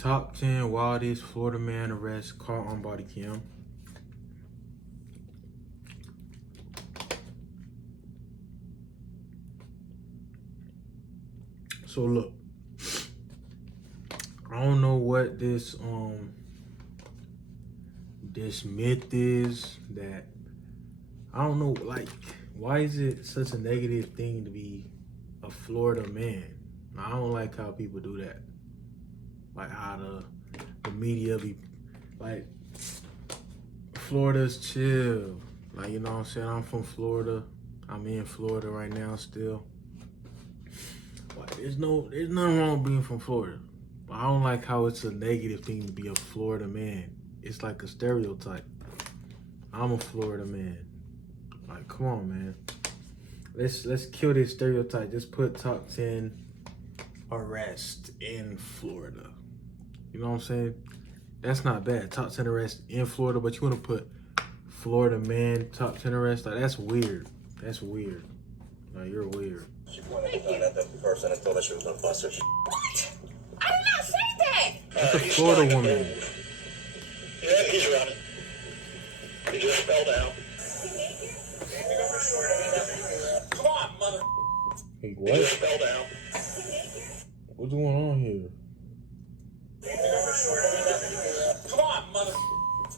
Top 10 wildest Florida man arrests caught on body cam. So look, I don't know what this this myth is that, I don't know, like, why is it such a negative thing to be a Florida man? I don't like how people do that. Like how the media be like, Florida's chill. Like, you know what I'm saying? I'm from Florida. I'm in Florida right now still. Like, there's nothing wrong with being from Florida. But I don't like how it's a negative thing to be a Florida man. It's like a stereotype. I'm a Florida man. Like, come on, man. Let's kill this stereotype. Just put top 10 arrests in Florida. You know what I'm saying? That's not bad. Top 10 arrests in Florida, but you want to put Florida man top 10 arrests? Like, that's weird. That's weird. Like, you're weird. She pointed a gun at the person and told her she was gonna bust her. What? I did not say that. That's a Florida woman. Yeah, he's running. He just fell down. Come on, mother. Hey, He just what? fell down. What's going on here? Come on, mother.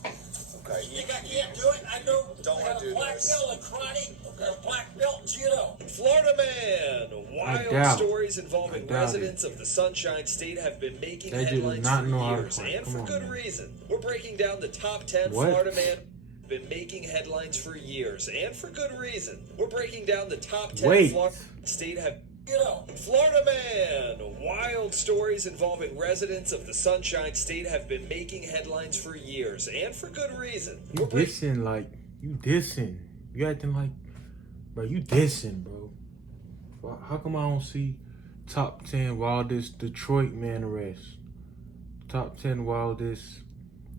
Okay. You can't do it. I know. Don't want to do black this. Black belt in karate. Okay. Black belt in judo. Florida man. Wild stories involving residents of the Sunshine State have been making headlines for years, and for good reason. We're breaking down the top 10 Florida man been making headlines for years, and for good reason. We're breaking down the top 10 Florida State have. Florida man. Wild stories involving residents of the Sunshine State have been making headlines for years, and for good reason. You dissing, like, you dissing. You acting like, bro, you dissing, bro. Well, how come I don't see top 10 wildest Detroit man arrests? Top 10 wildest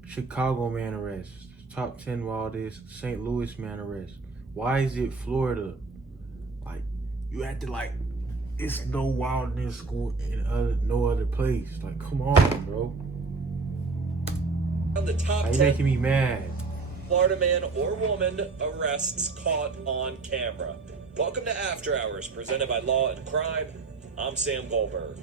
Chicago man arrests? Top 10 wildest St. Louis man arrests? Why is it Florida? Like, you acting like it's no wildness going in no other place. Like, come on, bro. On the top 10, making me mad. Florida man or woman arrests caught on camera. Welcome to After Hours, presented by Law and Crime. I'm Sam Goldberg.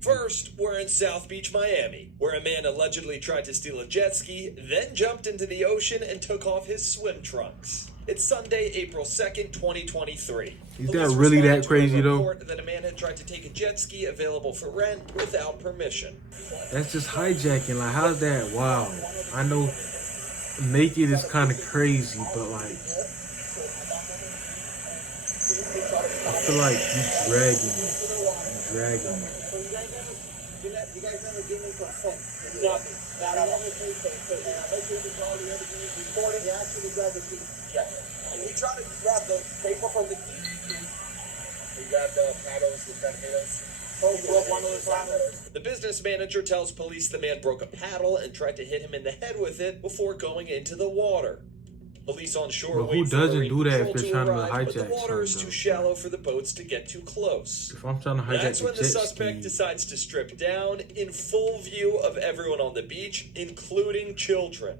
First, we're in South Beach, Miami, where a man allegedly tried to steal a jet ski, then jumped into the ocean and took off his swim trunks. It's Sunday, April 2nd, 2023. Is that really that crazy, though? Report that a man had tried to take a jet ski available for rent without permission. That's just hijacking. Like, how's that? Wow. I know naked is kind of crazy, but like, I feel like you dragging it. You dragging it. You guys never give me consent. Nothing. Not at all. I make sure you call the evidence recording. He actually grabbed the key. Yes. And he tried to grab the paper from the key. He grabbed the paddles, the paddles. Oh, he broke one of the paddles. The business manager tells police the man broke a paddle and tried to hit him in the head with it before going into the water. Police on shore wait for the Marine Patrol to arrive, but the water is too shallow for the boats to get too close. If I'm trying to hijack That's when the suspect decides to strip down in full view of everyone on the beach, including children.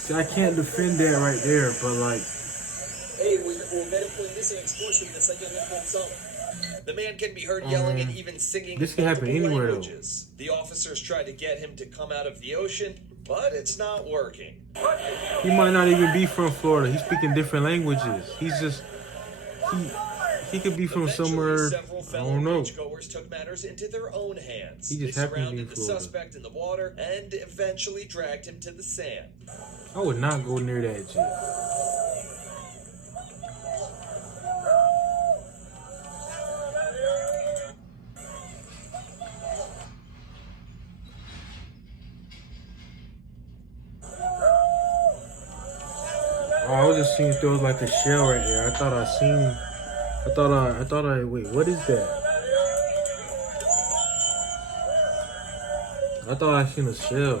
See, I can't defend that right there, but like, hey, we're medically missing exclusion. The second one. The man can be heard yelling and even singing this can happen anywhere, languages. The officers try to get him to come out of the ocean, but it's not working. He might not even be from Florida. He's speaking different languages. He's just, he could be from somewhere, I don't know. Beachgoers took matters into their own hands. He just they happened to be in surrounded the Florida. suspect in the water and eventually dragged him to the sand. I would not go near that jet. Oh, I was just seeing if there was like a shell right there. I thought I wait, what is that? I thought I seen a shell.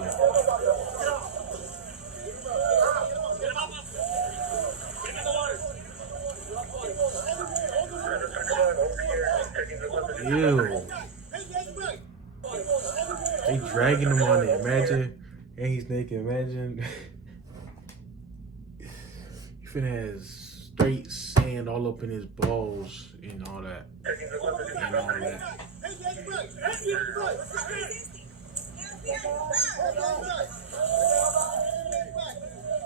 Ew. They dragging him on there. Imagine. And he's naked. Imagine. You finna have straight sand all up in his balls and all that.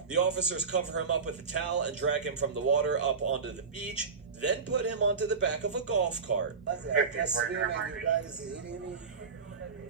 The officers cover him up with a towel and drag him from the water up onto the beach, then put him onto the back of a golf cart.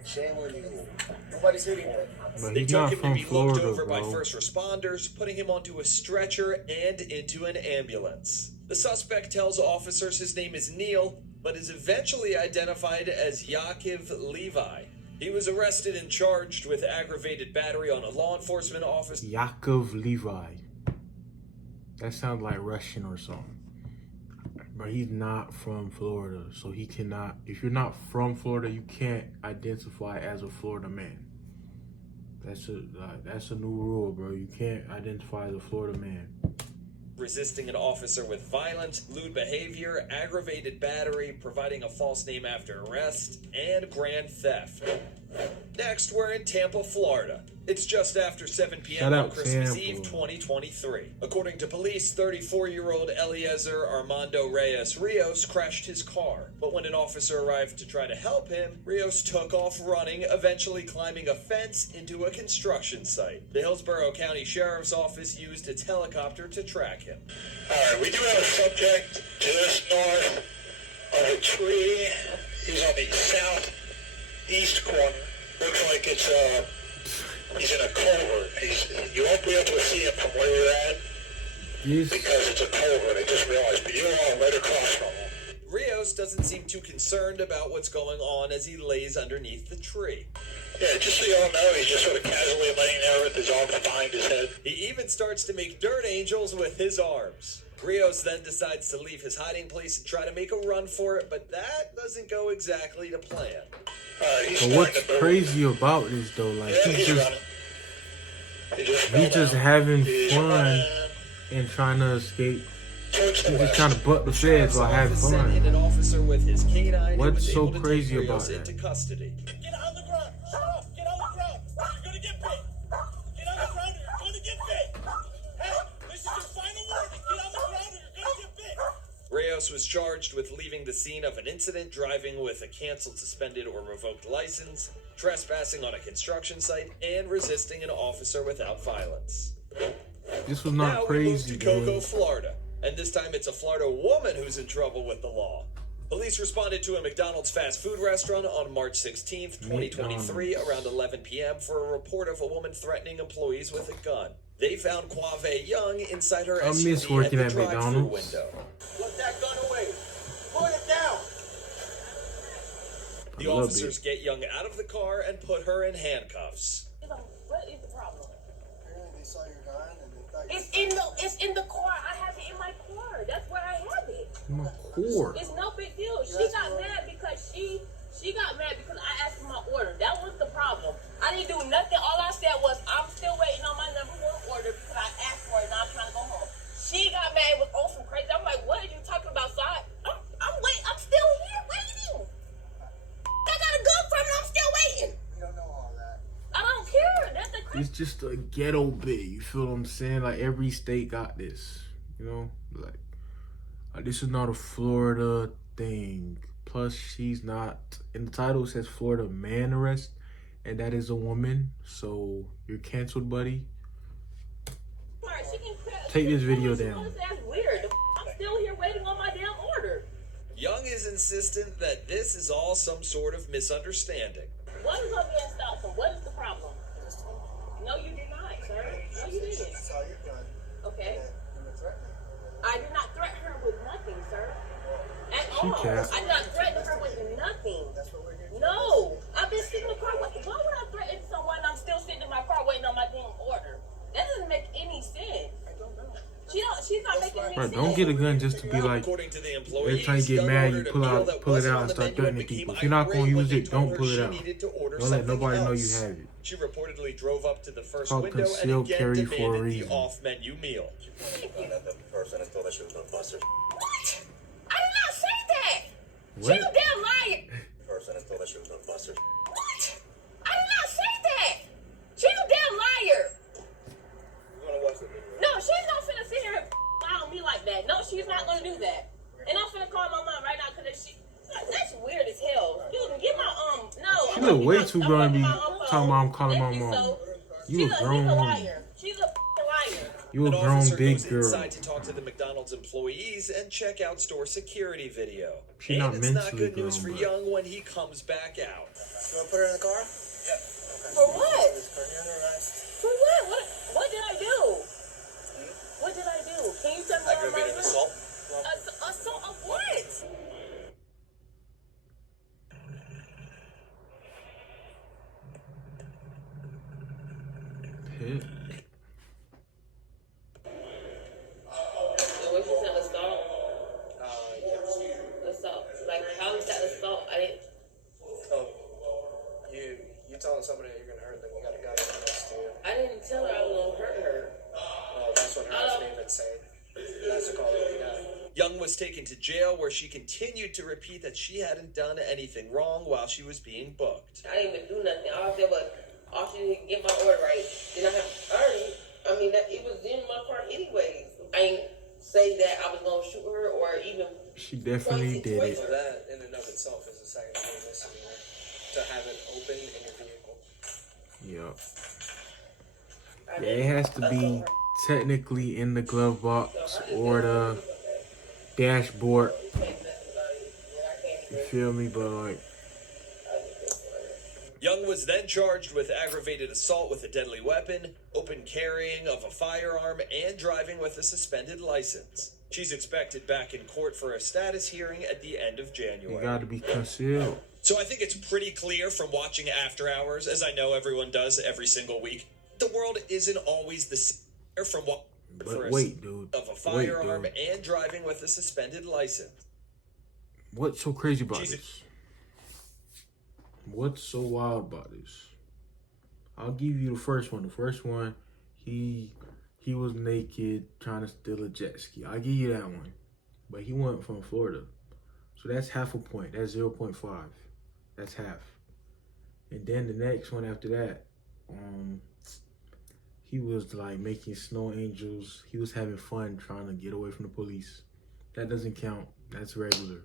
Shame on you. Nobody's hitting him. They took him to be looked over by first responders, putting him onto a stretcher and into an ambulance. The suspect tells officers his name is Neil, but is eventually identified as Yaakov Levi. He was arrested and charged with aggravated battery on a law enforcement officer. Yaakov Levi. That sounds like Russian or something. But he's not from Florida, so he cannot. If you're not from Florida, you can't identify as a Florida man. That's a new rule, bro. You can't identify as a Florida man. Resisting an officer with violence, lewd behavior, aggravated battery, providing a false name after arrest, and grand theft. Next, we're in Tampa, Florida. It's just after 7 p.m. on Christmas Eve 2023. According to police, 34-year-old Eliezer Armando Reyes Rios crashed his car. But when an officer arrived to try to help him, Rios took off running, eventually climbing a fence into a construction site. The Hillsborough County Sheriff's Office used its helicopter to track him. All right, we do have a subject just north of a tree. He's on the southeast corner. Looks like it's he's in a culvert. You won't be able to see him from where you're at because it's a culvert. I just realized, but you're all right across from him. Rios doesn't seem too concerned about what's going on as he lays underneath the tree. Yeah, just so you all know, he's just sort of casually laying there with his arms behind his head. He even starts to make dirt angels with his arms. Rios then decides to leave his hiding place and try to make a run for it, but that doesn't go exactly to plan. But what's crazy about this though, like he's just having fun and trying to escape. He's just trying to butt the feds while having fun. What's so crazy about that? Get on the ground. Shut up. Get on the ground. You're gonna get bit. Get on the ground or you're gonna get bit. Hey, this is your final warning. Get on the ground or you're gonna get bit. Rios was charged with leaving the scene of an incident, driving with a canceled, suspended, or revoked license, trespassing on a construction site, and resisting an officer without violence. This was not crazy, Now we move to Cocoa, Florida, and this time it's a Florida woman who's in trouble with the law. Police responded to a McDonald's fast food restaurant on March 16th, 2023, around 11 p.m. for a report of a woman threatening employees with a gun. They found Quave Young inside her SUV at the drive-thru window. Put that gun away. Put it down. The officers get Young out of the car and put her in handcuffs. What is the problem? Apparently they saw your gun and they thought It's in the car. I have it in my car. That's where I have it. My core. It's no big deal. She got mad because I asked for my order. That was the problem. I didn't do nothing. All I said was I'm still waiting on my number 1 order because I asked for it and I'm trying to go home. She got mad with some crazy. I'm like, what are you talking about? So I'm waiting. I'm still here waiting. I got a gun from it. I'm still waiting. you don't know all that. I don't care. That's the crazy. It's just a ghetto bit. You feel what I'm saying? Like every state got this. You know, like this is not a Florida thing. Plus, she's not in the title. It says Florida man arrest, and that is a woman. So you're canceled, buddy. Take this video down. That's weird. I'm still here waiting on my damn order. Young is insistent that this is all some sort of misunderstanding. What is up being stopped from? What is the problem? No, you did not, sir. No, you didn't. She saw your gun. Okay. And the threatening. I did not threaten her with nothing, sir. At all. Can't. I did not threaten her with nothing. That's what we're here to No. I've been sitting in the car. Why would I threaten someone? I'm still sitting in my car waiting on my damn order. That doesn't make any sense. I don't know. She's not making any Bro, sense. don't get a gun just to be like, According to the every employees, time you get Young mad, you ordered a pull meal it that out wasn't and on the start menu threatening and became people. If you're not irate going to when use they it, told don't her pull it she out. needed to order Don't let nobody something know you else. have it. She reportedly drove up to the first Called window and concealed again carry for a demanded the reason. off-menu meal. What? I did not say that. What? She's a damn liar. Person, I thought that she was gonna bust her. What? I did not say that. She's a damn liar. You wanna watch the video? No, she's not finna sit here and lie on me like that. No, she's not gonna do that. And I'm finna call my mom right now because that's weird as hell. You can get my no. She look way too grown to be talking about I'm calling my mom. You a grown woman. She's a liar. You a An grown officer big goes girl. inside to talk to the McDonald's employees and check out store security video. She and not it's not mentally good news for grown, but- Young when he comes back out. You wanna put her in the car? Yeah. For what? You're under arrest. For what? What did I do? What did I do? Can you tell me what I'm Aggravated assault. Assault of what? Hit. What you said, assault? Yeah. Assault. Like, how is that assault? I didn't. So, you telling somebody that you're gonna hurt them, you got a guy right next to you. I didn't tell her I was gonna hurt her. Well, that's what her affidavit said. That's the call that we got. Young was taken to jail where she continued to repeat that she hadn't done anything wrong while she was being booked. I didn't even do nothing. All I said was, all she didn't get my order right. Then I have to earn it. I mean, it was in my car anyways. I ain't say that I was gonna shoot her or even. She definitely did it. So that in and of itself is a second degree misdemeanor to have it open in your vehicle. Yup. Yeah, it has to be technically in the glove box or the dashboard. You feel me? But like, Young was then charged with aggravated assault with a deadly weapon, open carrying of a firearm, and driving with a suspended license. She's expected back in court for a status hearing at the end of it January. gotta be concealed. So I think it's pretty clear from watching After Hours, as I know everyone does every single week, the world isn't always the same. From what But wait, dude. of a Wait, firearm dude. and driving with a suspended license. What's so crazy about Jesus. this? What's so wild about this? I'll give you the first one. The first one, he was naked trying to steal a jet ski. I'll give you that one. But he went from Florida. So that's half a point. That's 0.5. That's half. And then the next one after that, he was like making snow angels. He was having fun trying to get away from the police. That doesn't count. That's regular.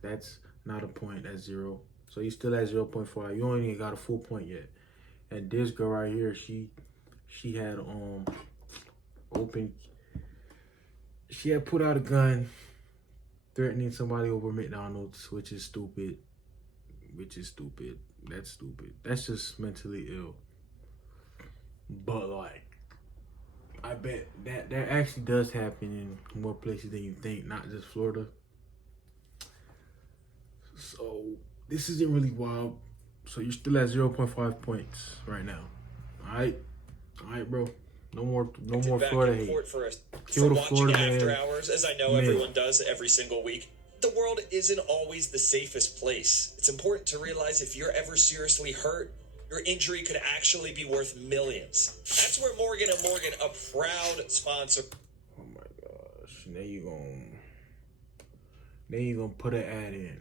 That's not a point. That's 0. So you still at 0.5. You ain't even got a full point yet. And this girl right here, she had open. She had put out a gun, threatening somebody over McDonald's, which is stupid. That's stupid. That's just mentally ill. But like, I bet that actually does happen in more places than you think, not just Florida. So this isn't really wild. So you're still at 0.5 points right now. All right, bro. No more Florida hate. Kill the Florida man. After Hours, as I know everyone does every single week. The world isn't always the safest place. It's important to realize if you're ever seriously hurt, your injury could actually be worth millions. That's where Morgan & Morgan, a proud sponsor. Oh my gosh! Now you gonna put an ad in.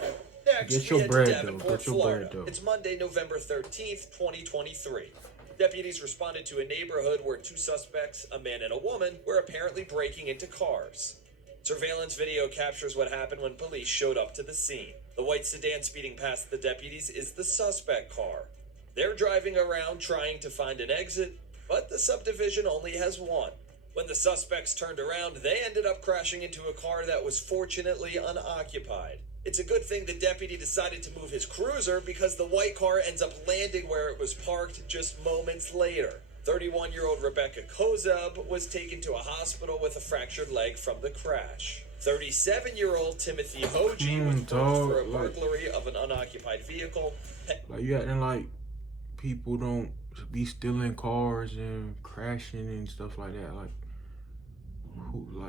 Like, Next, get your we head bread, to though. Davenport, Get your Florida. bread, though. It's Monday, November 13th, 2023. Deputies responded to a neighborhood where two suspects, a man and a woman, were apparently breaking into cars. Surveillance video captures what happened when police showed up to the scene. The white sedan speeding past the deputies is the suspect car. They're driving around trying to find an exit, but the subdivision only has one. When the suspects turned around, they ended up crashing into a car that was fortunately unoccupied. It's a good thing the deputy decided to move his cruiser because the white car ends up landing where it was parked just moments later. 31-year-old Rebecca Kozub was taken to a hospital with a fractured leg from the crash. 37-year-old Timothy Hoji was booked for a burglary of an unoccupied vehicle. Like, you acting like people don't be stealing cars and crashing and stuff like that. Like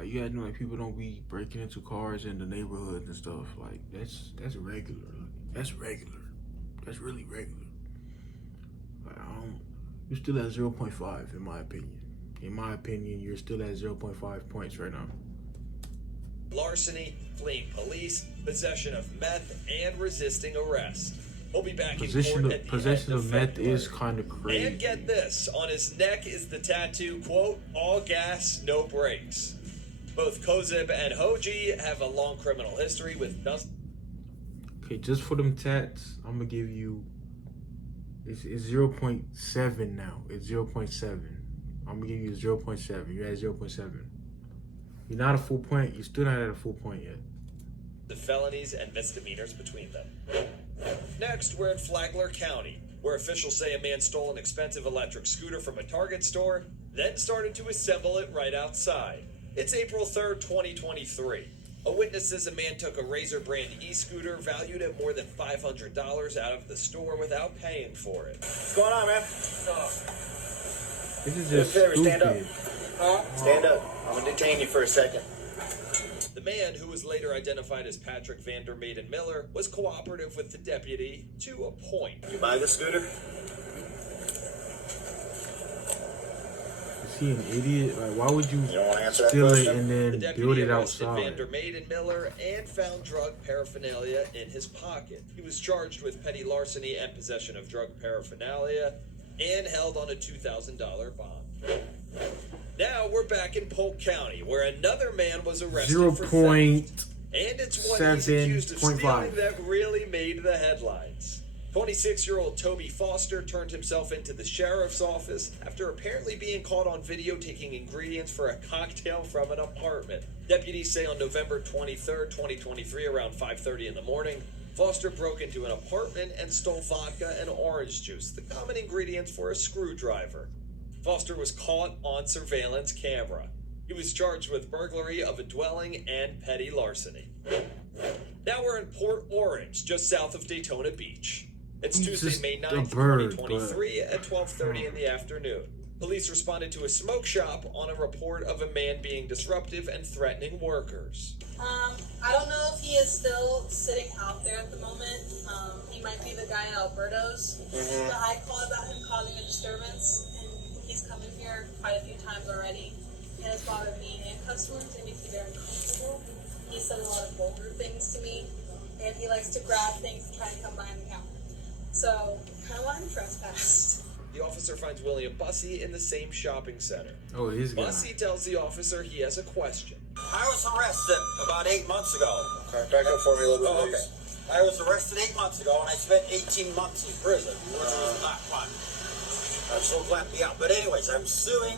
you acting like people don't be breaking into cars in the neighborhood and stuff. Like that's regular. That's regular. That's really regular. Like you're still at 0.5 in my opinion. In my opinion, you're still at 0.5 points right now. larceny, fleeing police, possession of meth, and resisting arrest. He'll be back in court at the Possession end of of meth February. is kind of crazy. And get this, on his neck is the tattoo, quote, "all gas, no brakes." Both Kozib and Hoji have a long criminal history with dozens. Okay, just for them tats, I'm gonna give you. It's 0.7 now. It's 0.7. I'm gonna give you 0.7. You're at 0.7. You're not a full point. You're still not at a full point yet. The felonies and misdemeanors between them. Next, we're in Flagler County, where officials say a man stole an expensive electric scooter from a Target store, then started to assemble it right outside. It's April 3rd, 2023. A witness says a man took a Razor brand e-scooter valued at more than $500 out of the store without paying for it. What's going on, man? This is just Stand up. stupid. Stand up. I'm gonna detain you for a second. The man, who was later identified as Patrick Vandermaiden Miller, was cooperative with the deputy to a point. You buy the scooter? Is he an idiot? Like, why would you You don't want to answer that steal it question? and The then build deputy it arrested outside? Vandermaiden Miller and found drug paraphernalia in his pocket. He was charged with petty larceny and possession of drug paraphernalia and held on a $2,000 bond. Now we're back in Polk County, where another man was arrested for theft. 0.7.5. And it's what he's accused of stealing that really made the headlines. 26-year-old Toby Foster turned himself into the sheriff's office after apparently being caught on video taking ingredients for a cocktail from an apartment. Deputies say on November 23rd, 2023, around 5:30 in the morning, Foster broke into an apartment and stole vodka and orange juice, the common ingredients for a screwdriver. Foster was caught on surveillance camera. He was charged with burglary of a dwelling and petty larceny. Now we're in Port Orange, just south of Daytona Beach. It's He's Tuesday, just May a 9th, bird, 2023 at 12:30 in the afternoon. Police responded to a smoke shop on a report of a man being disruptive and threatening workers. I don't know if he is still sitting out there at the moment. He might be the guy at Alberto's. But I called about him causing a disturbance, and he's come in here quite a few times already. And it's bothered me and customers. It makes me very uncomfortable. He said a lot of vulgar things to me, and he likes to grab things and try and come behind the counter. So, I kind of want him trespassed. The officer finds William Bussey in the same shopping center. Oh, his guy. Bussey tells the officer he has a question. I was arrested about 8 months ago. Okay, back up for me a little bit, please. Okay. I was arrested 8 months ago, and I spent 18 months in prison, which was not fun. I'm so glad to be out. But anyways, I'm suing.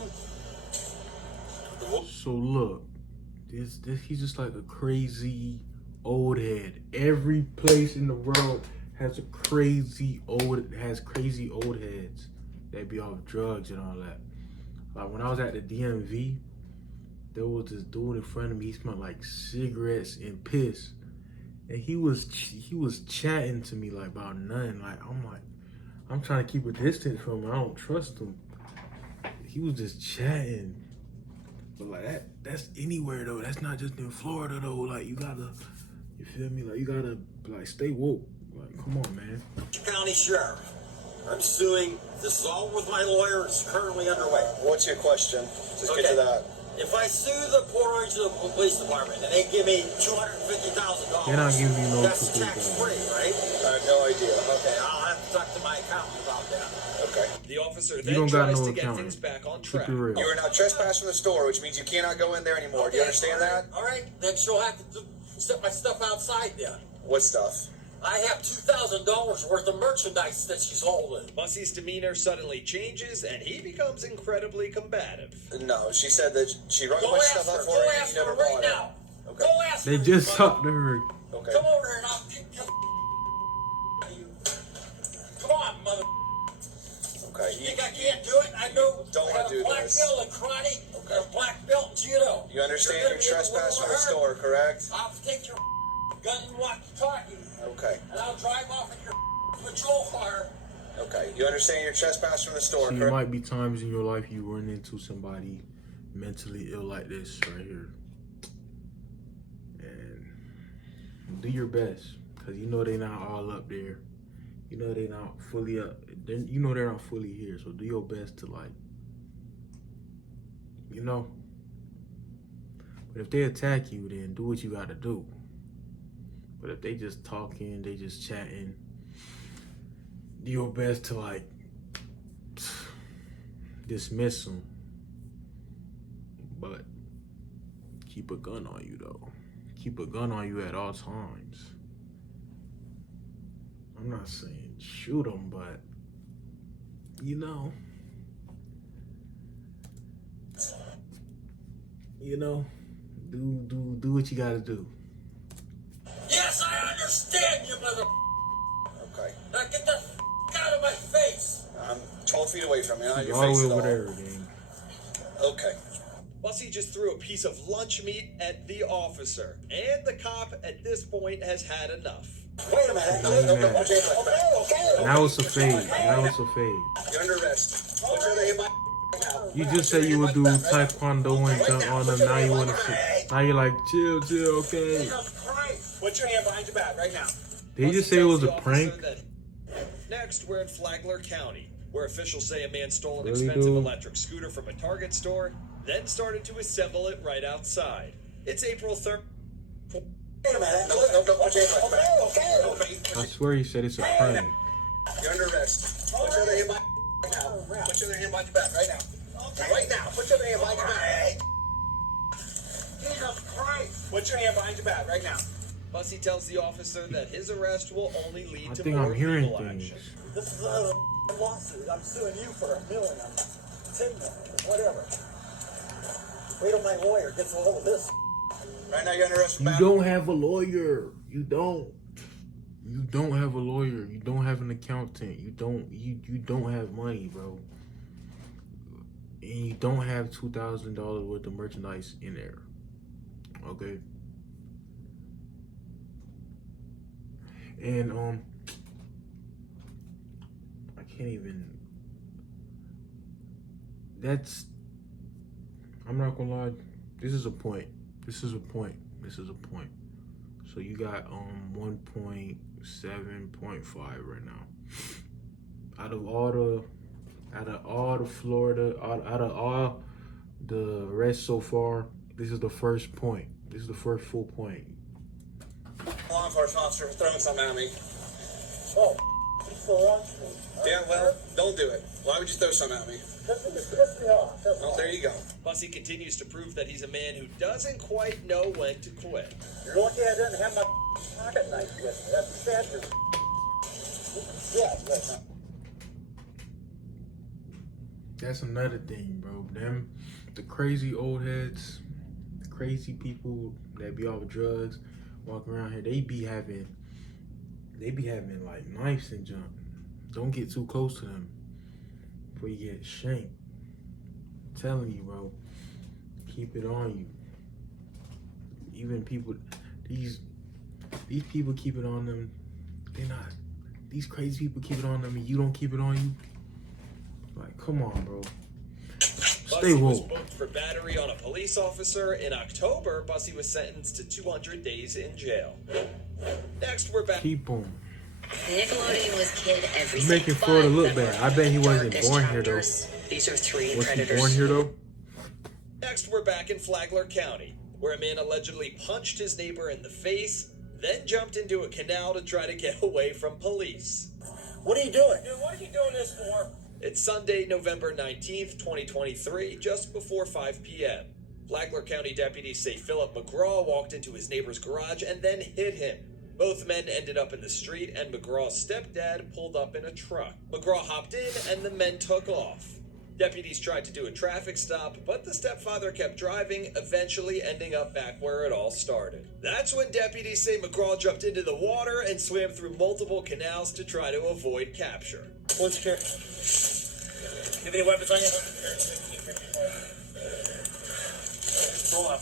So look, this he's just like a crazy old head. Every place in the world has crazy old heads that be off drugs and all that. Like when I was at the DMV, there was this dude in front of me. He smelled like cigarettes and piss, and he was chatting to me like about nothing. I'm trying to keep a distance from him. I don't trust him. He was just chatting. But like that's anywhere though. That's not just in Florida though. Like you feel me? Like you gotta like stay woke. Like come on, man. County Sheriff. I'm suing. This is all with my lawyer. It's currently underway. What's your question? Just get to that. If I sue the Port Orange Police Department and they give me $250,000, They're not giving you no that's $250,000. tax-free, right? I have no idea. Okay, I'll have to talk to my accountant about that. Okay. The officer You then don't got tries no to get accountant. things back on Keep track. it real. You are now trespassing the store, which means you cannot go in there anymore. Do you understand that? All right, then she'll have to set my stuff outside then. What stuff? I have $2,000 worth of merchandise that she's holding. Bussey's demeanor suddenly changes, and he becomes incredibly combative. No, she said that she wrote a Go bunch of ask stuff her. up for Go you and ask you her never right bought it. now. Okay. Go ask They her. just talked to her. Okay. Come over here and I'll kick you. Come on, mother. Okay. You think I can't do it? I know. Don't I wanna got do a black this. belt in karate. Okay. A black belt in judo. You understand You're you're gonna be able to trespassing the hurt. store, correct? I'll take your gun and walkie-talkie, Okay. and I'll drive off in your patrol car. Okay. You understand you're trespassing the store, So there correct? might be times in your life you run into somebody mentally ill like this right here, and do your best because you know they're not all up there. You know they're not fully up. You know they're not fully here. So do your best to like, you know. But if they attack you, then do what you gotta do. But if they just talking, they just chatting, do your best to like dismiss them. But keep a gun on you though. Keep a gun on you at all times. I'm not saying shoot them, but you know, do what you gotta do. Yes, I understand you, mother. Okay. Now get the out of my face. I'm 12 feet away from you. Your All face the is way over all. there, gang. Okay. Bussy just threw a piece of lunch meat at the officer, and the cop at this point has had enough. Wait a minute. Okay. Now it's a fade. Now it's a fade. You're under arrest. Put your name on now. You just said you would do taekwondo and jump on them. Now you want to. Now you're like, chill, okay. Put your hand behind your back right now. Did you just say it was a prank? Next, we're in Flagler County, where officials say a man stole an Really, expensive dude? electric scooter from a Target store, then started to assemble it right outside. It's April 3rd. Wait a minute. No, put your hand behind your back. I swear he said it's a prank. You're under arrest. Put your hand behind right now. Put your hand behind your back right now. Right now. Put your hand behind your back. Jesus Christ. Put your hand behind your back right now. Bussy tells the officer that his arrest will only lead I to think more I'm hearing legal things. action. This is a lawsuit. I'm suing you for $1 million. I'm 10 million. Whatever. Wait till my lawyer gets a hold of this. Right now you're under arrest for You battery. don't have a lawyer. You don't. You don't have a lawyer. You don't have an accountant. You don't have money, bro. And you don't have $2,000 worth of merchandise in there. Okay. And I can't even. I'm not gonna lie. This is a point. So you got 1.7.5 right now. Out of all the Florida, out of all the rest so far, this is the first point. This is the first full point. Law enforcement officer for throwing something at me. Oh, you still watching me? Yeah, well, don't do it. Why would you throw something at me? Because it just pissed me off. Well, there you go. Bussy continues to prove that he's a man who doesn't quite know when to quit. You're lucky I didn't have my pocket knife with me. That's standard. Yeah, That's another thing, bro. The crazy old heads, the crazy people that be off drugs, walking around here, they be having like knives and junk. Don't get too close to them before you get shanked. I'm telling you, bro. Keep it on you. Even people, these people keep it on them. They're not. These crazy people keep it on them, and you don't keep it on you. Like, come on, bro. Stay Bussy was woke. booked for battery on a police officer. In October, Bussy was sentenced to 200 days in jail. Next, we're back. Keep on. Nickelodeon was kid everything. He's making Florida look bad. I bet he wasn't Darkest born here, though. chapters. These are three Was he predators. born here, though? Next, we're back in Flagler County, where a man allegedly punched his neighbor in the face, then jumped into a canal to try to get away from police. what are you doing? Dude, what are you doing this for? It's Sunday, November 19th, 2023, just before 5 p.m. Flagler County deputies say Philip McGraw walked into his neighbor's garage and then hit him. Both men ended up in the street, and McGraw's stepdad pulled up in a truck. McGraw hopped in, and the men took off. Deputies tried to do a traffic stop, but the stepfather kept driving, eventually ending up back where it all started. That's when deputies say McGraw jumped into the water and swam through multiple canals to try to avoid capture. What's here? You have any weapons on you? Roll up.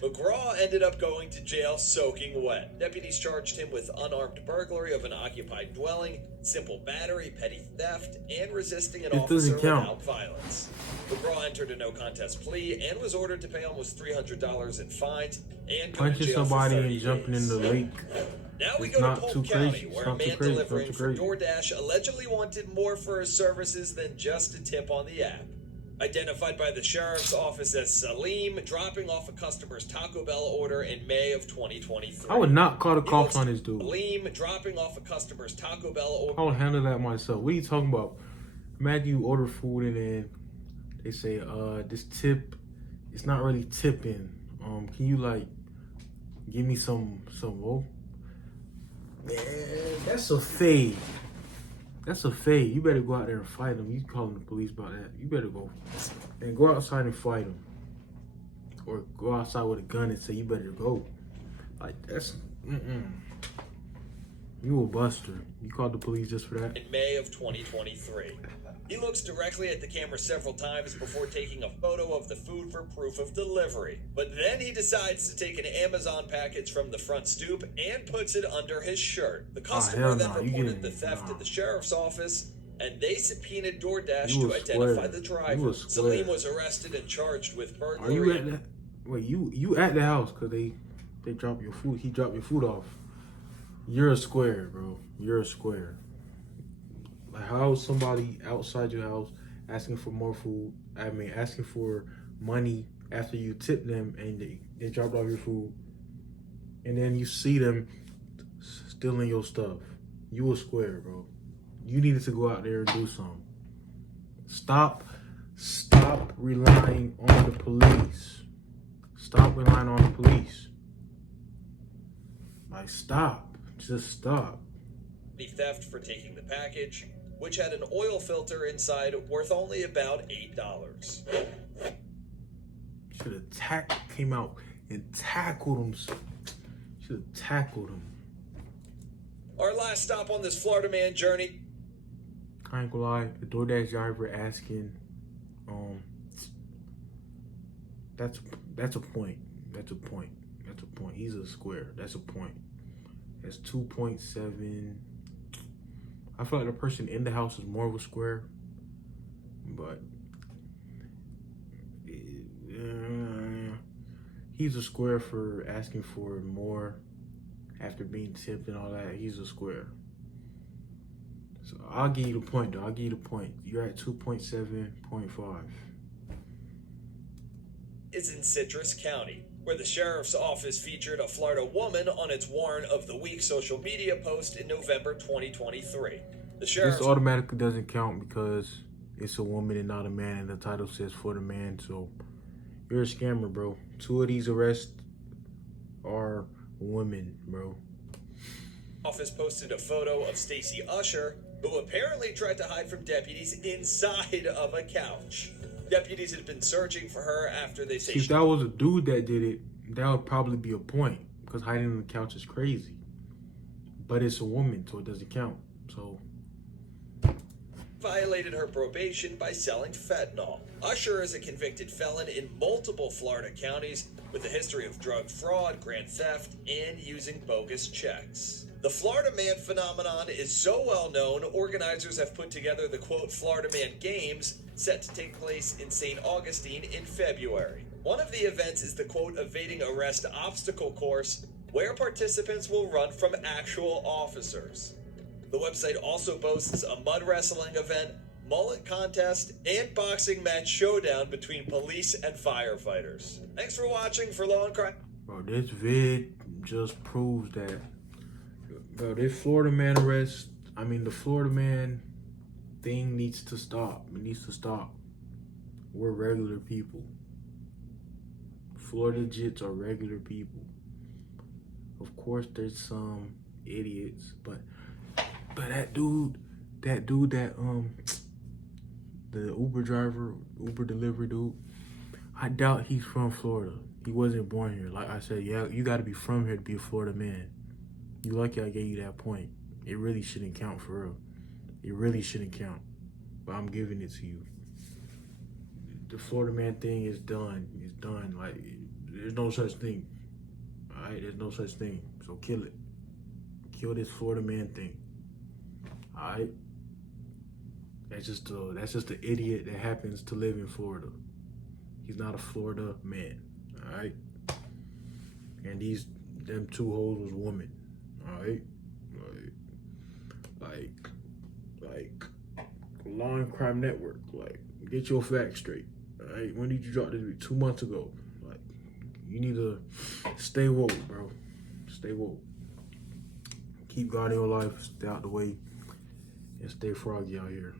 McGraw ended up going to jail soaking wet. Deputies charged him with unarmed burglary of an occupied dwelling, simple battery, petty theft, and resisting an officer without violence. McGraw entered a no-contest plea and was ordered to pay almost $300 in fines and go to Punching jail for somebody 30 and jumping in days. the lake. Now we It's go to not Polk too County, crazy. It's where a not too man crazy. It's not delivering too for crazy. DoorDash allegedly wanted more for his services than just a tip on the app. Identified by the sheriff's office as Salim dropping off a customer's Taco Bell order in May of 2023. I would not call the cops on this dude. Salim dropping off a customer's Taco Bell order. I would handle that myself. What are you talking about? Imagine you order food and then they say, this tip, it's not really tipping. Can you like give me some woe? Man, that's a fade. That's a fade. You better go out there and fight them. You calling the police about that? You better go and go outside and fight them, or go outside with a gun and say you better go. Like that's You a buster. You called the police just for that? In May of 2023. He looks directly at the camera several times before taking a photo of the food for proof of delivery. But then he decides to take an Amazon package from the front stoop and puts it under his shirt. The customer then reported the theft to the sheriff's office, and they subpoenaed DoorDash to identify the driver. Salim was arrested and charged with burglary. Are you at that? Wait, you at the house because they dropped your food. He dropped your food off. You're a square, bro. You're a square. Like, how is somebody outside your house asking for more food? I mean, asking for money after you tip them and they dropped off your food, and then you see them stealing your stuff. You a square, bro. You needed to go out there and do something. Stop relying on the police. Stop relying on the police. Like, stop. Just stop. The theft for taking the package, which had an oil filter inside worth only about $8. Should have came out and tackled him. Should have tackled him. Our last stop on this Florida man journey. I ain't gonna lie, the DoorDash driver asking, that's a point. That's a point. That's a point. He's a square. That's a point. That's 2.7. I feel like the person in the house is more of a square, but he's a square for asking for more after being tipped and all that. He's a square. So I'll give you the point, though. I'll give you the point. You're at 2.7.5. Is in Citrus County, where the sheriff's office featured a Florida woman on its Warrant of the Week social media post in November 2023. The sheriff. This automatically doesn't count because it's a woman and not a man, and the title says for the man. So you're a scammer, bro. 2 of these arrests are women, bro. Office posted a photo of Stacey Usher, who apparently tried to hide from deputies inside of a couch. Deputies had been searching for her after they say. See, if that was a dude that did it, that would probably be a point, because hiding on the couch is crazy. But it's a woman, so it doesn't count. So violated her probation by selling fentanyl. Usher is a convicted felon in multiple Florida counties with a history of drug fraud, grand theft, and using bogus checks. The Florida Man phenomenon is so well known, organizers have put together the quote Florida Man Games, set to take place in St. Augustine in February. One of the events is the quote evading arrest obstacle course, where participants will run from actual officers. The website also boasts a mud wrestling event, mullet contest, and boxing match showdown between police and firefighters. Thanks for watching. For Law and Crime. Bro, this vid just proves that, bro, this Florida Man arrest, the Florida Man thing needs to stop. It needs to stop. We're regular people. Florida jits are regular people. Of course, there's some idiots, but that dude, the Uber driver, Uber delivery dude, I doubt he's from Florida. He wasn't born here. Like I said, yeah, you got to be from here to be a Florida man. You lucky I gave you that point. It really shouldn't count for real. It really shouldn't count. But I'm giving it to you. The Florida man thing is done. It's done. Like, there's no such thing. All right, there's no such thing. So kill it. Kill this Florida man thing. All right. That's just the idiot that happens to live in Florida. He's not a Florida man. All right. And them 2 hoes was women. All right. Like Law and Crime Network. Like, Get your facts straight. All right, when did you drop this video? 2 months ago. Like, you need to stay woke, bro. Stay woke. Keep God in your life. Stay out the way, and stay froggy out here.